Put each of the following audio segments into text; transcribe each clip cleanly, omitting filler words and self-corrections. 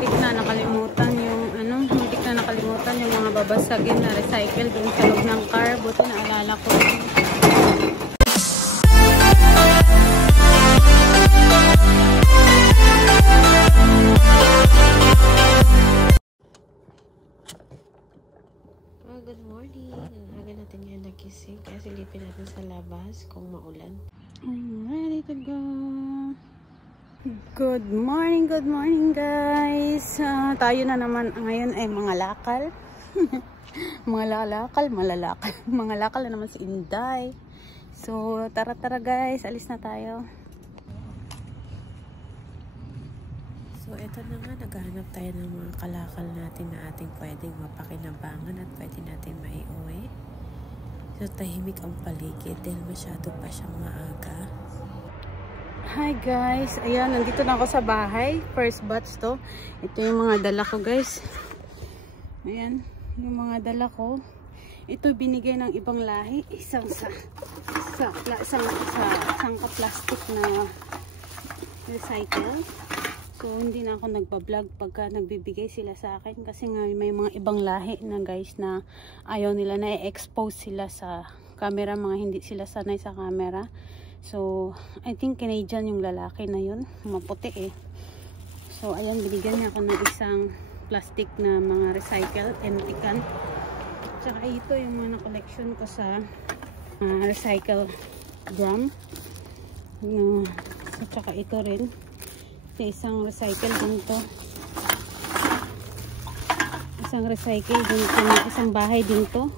muntik na nakalimutan yung mga babasagin na recycle dun sa loob ng car. Buti naalala ko. Good morning. Ang aga natin ngayon nagising kaya silipin natin sa labas kung maulan. I'm ready to go. Good morning guys. Tayo na naman ngayon ay mga lakal. Mga lakal na naman si Inday. So tara guys, alis na tayo. So eto na nga, naghahanap tayo ng mga kalakal natin na ating pwedeng mapakinabangan at pwede natin maiuwi. So tahimik ang paligid dahil masyado pa siyang maaga. Hi guys, ayan, nandito na ako sa bahay. First batch to. Ito yung mga dala ko guys. Ayan, yung mga dala ko. Ito binigay ng ibang lahi. Isang ka-plastic na recycle. So hindi na ako nagbablog pagka nagbibigay sila sa akin. Kasi nga may mga ibang lahi na guys na ayaw nila na i-expose sila sa camera. Mga hindi sila sanay sa camera. So, I think Canadian yung lalaki na yun. Maputi eh. So, ayan, binigyan niya ako ng isang plastic na mga recycle, empty can. Tsaka ito yung mga na-collection ko sa recycle drum. So, tsaka ito rin. Ito isang recycle din to. Isang recycle din to. Isang bahay din to.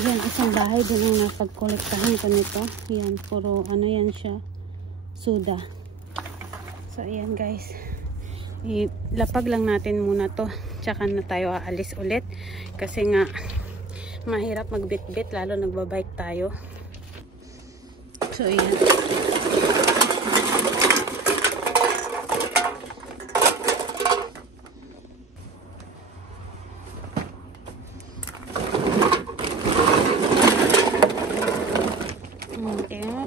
Yan, isang bahay din ang napagkolektahan ko nito. Yan, puro ano yan siya. Suda. So, ayan guys. Ilapag lang natin muna to. Tsaka na tayo aalis ulit. Kasi nga, mahirap magbitbit. Lalo nagbabike tayo. So, ayan.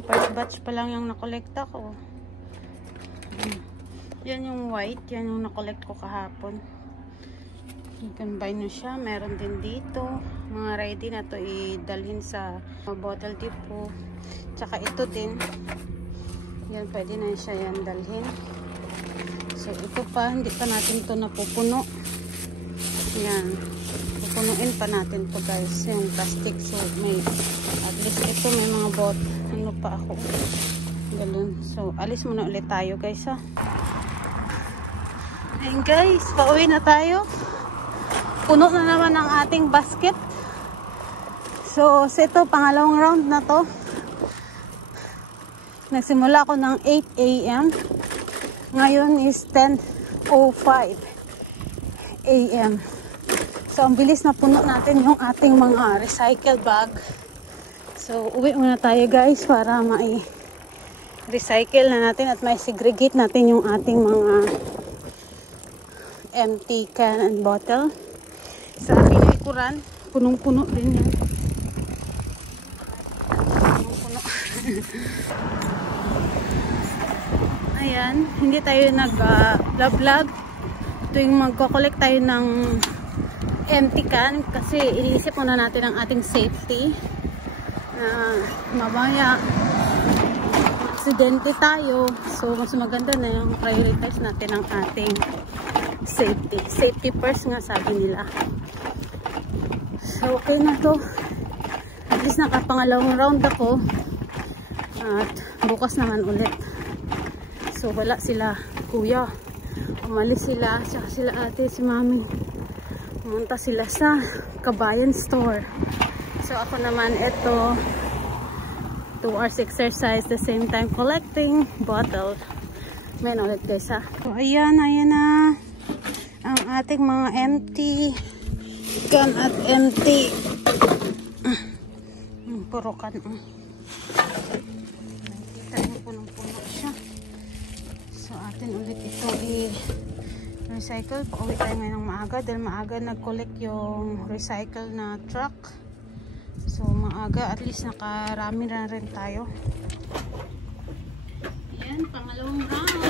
First batch pa lang yung nakolekta ko. Yan yung white. Yan yung nakolekt ko kahapon. I-combine na siya. Meron din dito. Mga ready na to idalhin sa bottle depot. Tsaka ito din. Yan, pwede na siya yan dalhin. So, ito pa. Hindi pa natin to napupuno. Yan. Pupunuin pa natin to guys. Yung plastic. So, may at least ito may mga bottle. Ano pa ako galon. So alis muna ulit tayo guys ha. Ayun guys, pauwi na tayo. Puno na naman ang ating basket. So ito pangalawang round na to. Nagsimula ako ng 8 AM. Ngayon is 10:05 AM. So ang bilis na puno natin yung ating mga recycle bag. So, uwi muna tayo guys para mai-recycle na natin at mai-segregate natin yung ating mga empty can and bottle. Sa aking likuran, punong-puno din yan. Punong-puno. Ayan, hindi tayo nag-vlog. Tuwing magko-collect tayo ng empty can kasi iniisip muna natin ang ating safety. Mamaya aksidente tayo, so mas maganda na yung prioritize natin ang ating safety first nga sabi nila. So okay na to, at least nakapangalawang round ako at bukas naman ulit. So wala sila kuya, umalis sila, saka sila ate, si mami, pumunta sila sa Kabayan store. So ako naman ito 2 hours exercise, the same time collecting bottle. May ulit guys ha. So ayan na ang ating mga empty can at empty puro kan. Nakikita nyo punong-puno siya. So atin ulit ito i-recycle. Pauwi tayo ngayon ng maaga dahil maaga nag-collect yung recycle na truck. So maaga, at least nakarami na rin tayo. Ayan, pangalawang round.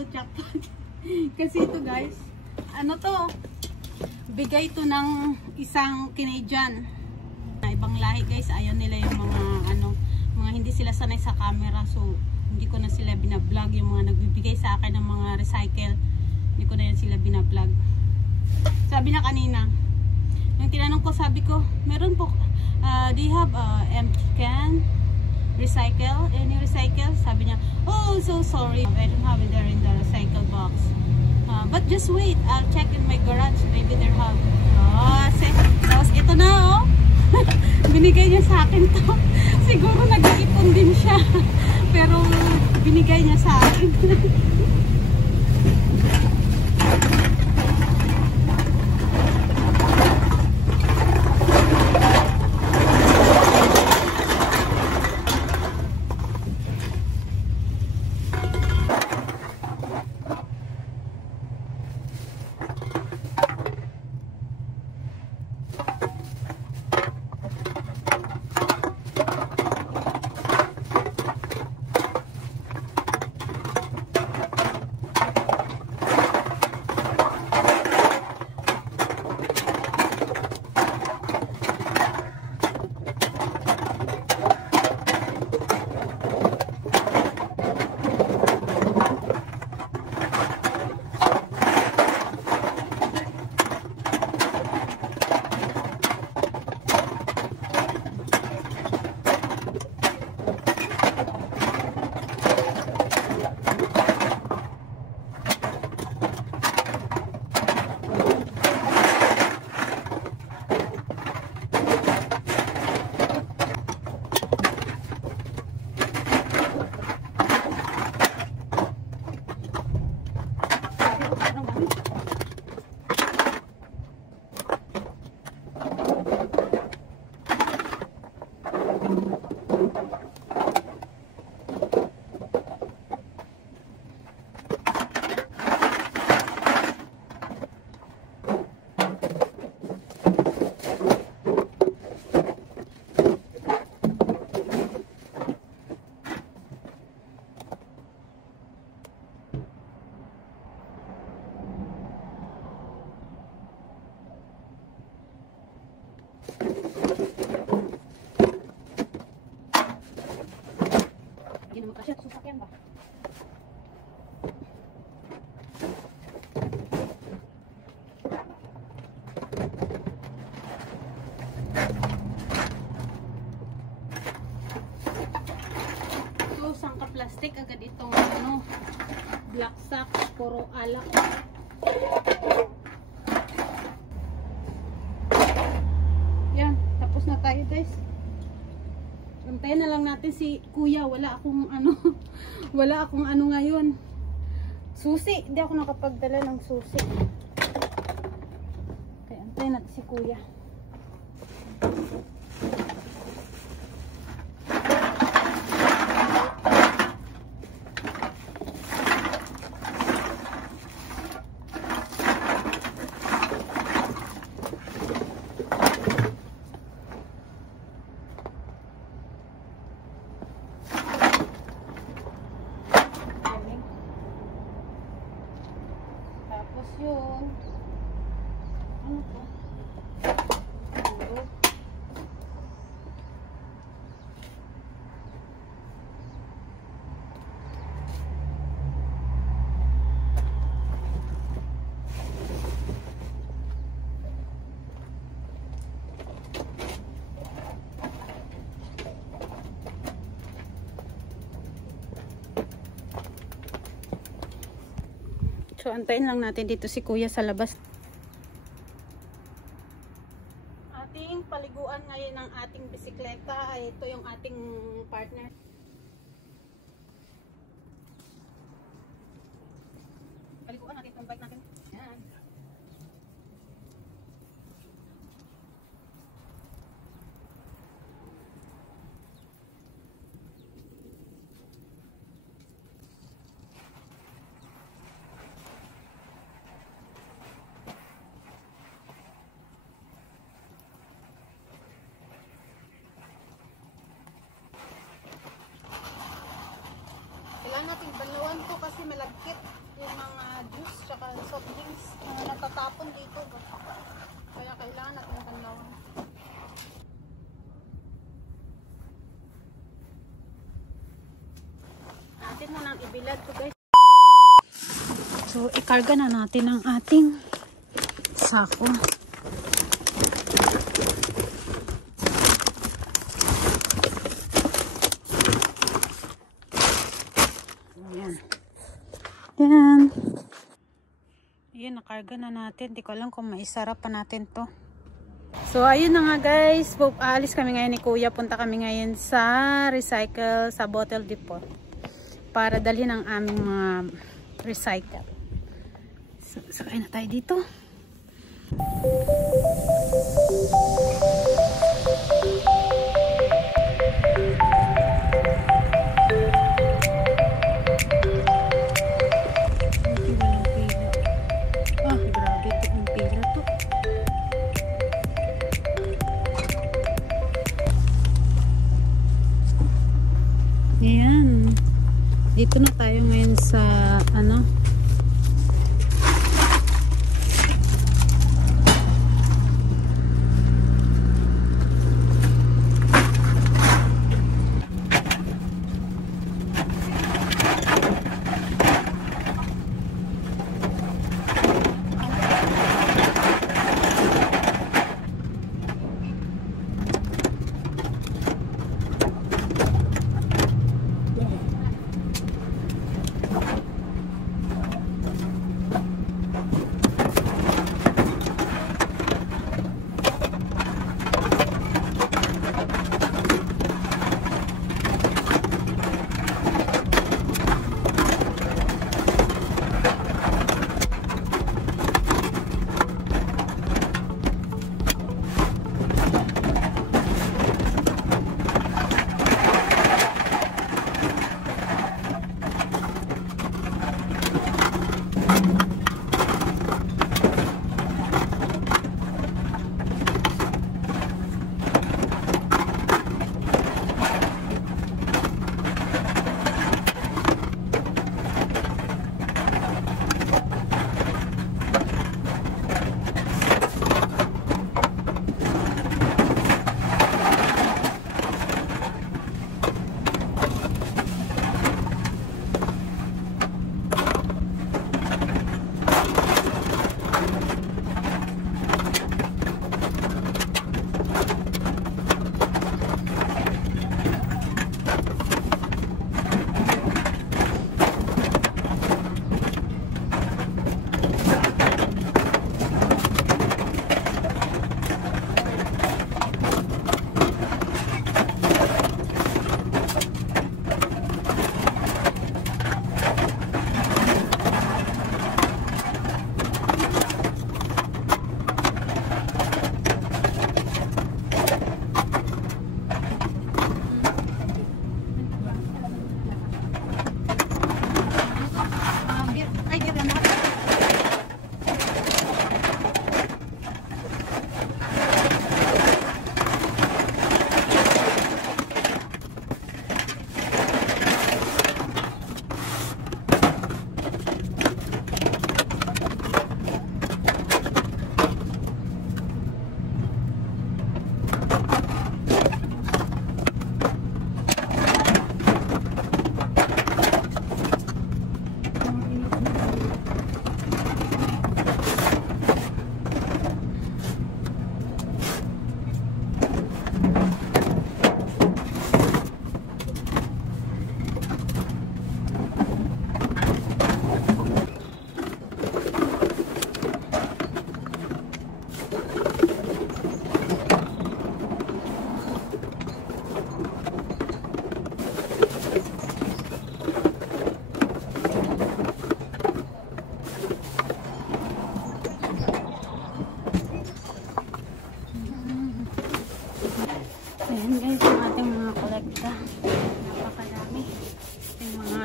to, jackpot. Kasi ito guys, ano to, bigay to ng isang Canadian. Ibang lahi guys, ayaw nila yung mga mga hindi sila sanay sa camera, so hindi ko na sila binablog. Yung mga nagbibigay sa akin ng mga recycle, hindi ko na yan sila binablog. Sabi na kanina, yung tinanong ko, sabi ko, meron po, do you have empty can? Recycle? Any recycle? Sabi niya, oh, so sorry, I don't have it there in the recycle box. But just wait, I'll check in my garage, maybe there have. Tapos ito na, oh. Binigay niya sa akin to. Siguro nag-iipon din siya. Pero binigay niya sa akin. Kasi at susakyan ba? So, sangka plastic agad itong black sack, puro alak. Yan, tapos na tayo guys. Antayin na lang natin si kuya. Wala akong ngayon. Susi. Hindi ako nakapagdala ng susi. Okay, antayin natin si kuya. Yun. Ano to? So, antayin lang natin dito si kuya sa labas. Ating paliguan ngayon ng ating bisikleta ay ito yung ating partner. Paliguan natin itong bike natin. Yan. Kailangan nating balawan to kasi malagkit tatapon dito. Kaya kailangan natin ng kanlawan. Natin mo nang ibilad to guys. So, ikarga na natin ang ating sako. Ayan. Ayan. Ayan, nakarga na natin. Di ko alam kung maisarap pa natin to. So, ayun na nga guys. Aalis kami ngayon ni Kuya. Punta kami ngayon sa recycle, sa bottle depot. Para dalhin ang aming mga recycle. So, sakay na tayo dito. Ayan. Dito na tayo ngayon sa ano?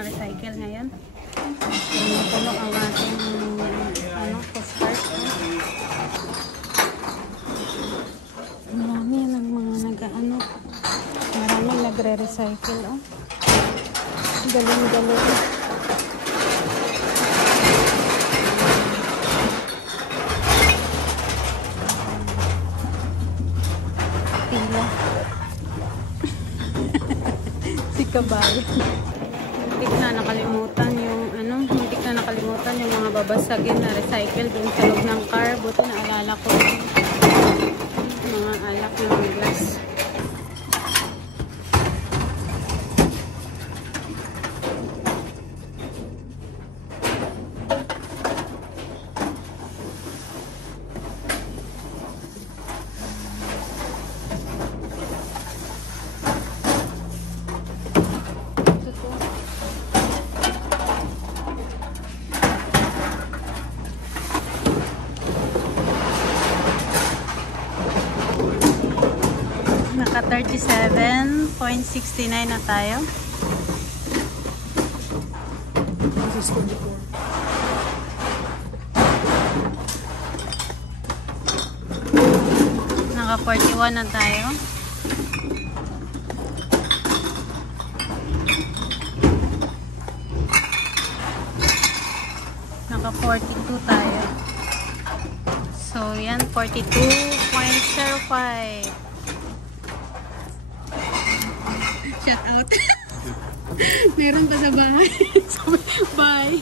recycle ngayon. Puno ang ating postcard. Marami ng mga maraming nagre-recycle. Oh. Galing-galing. kabayan. Muntik na nakalimutan yung mga babasagin na recycle dun sa loob ng car. Buti naalala ko yung mga alak ng mga glass. Naka 37.69 na tayo. Naka 41 na tayo. Naka 42 tayo. So yan, 42.05. Shout out. Meron pa sa bahay. Bye.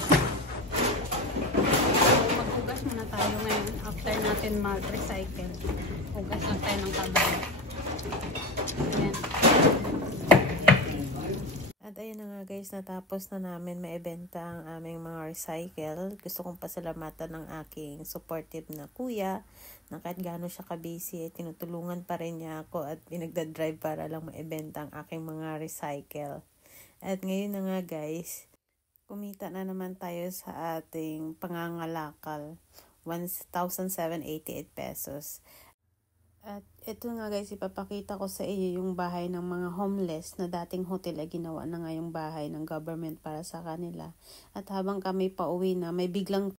Mag-ugas muna tayo ngayon after natin mag-recycle. Ugas na tayo ng kabay. Ayan. At ayun na nga guys, natapos na namin maibenta ang aming mga recycle. Gusto kong pasalamatan ng aking supportive na kuya na kahit gaano siya ka-busy, tinutulungan pa rin niya ako at pinagdadrive para lang maibenta ang aking mga recycle. At ngayon na nga guys, kumita na naman tayo sa ating pangangalakal, 1,788 pesos. At ito nga guys, ipapakita ko sa iyo yung bahay ng mga homeless na dating hotel ay ginawa na nga yung bahay ng government para sa kanila. At habang kami pauwi na, may biglang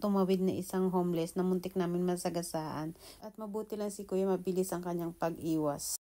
tumawid na isang homeless na muntik namin masagasaan. At mabuti lang si kuya, mabilis ang kanyang pag-iwas.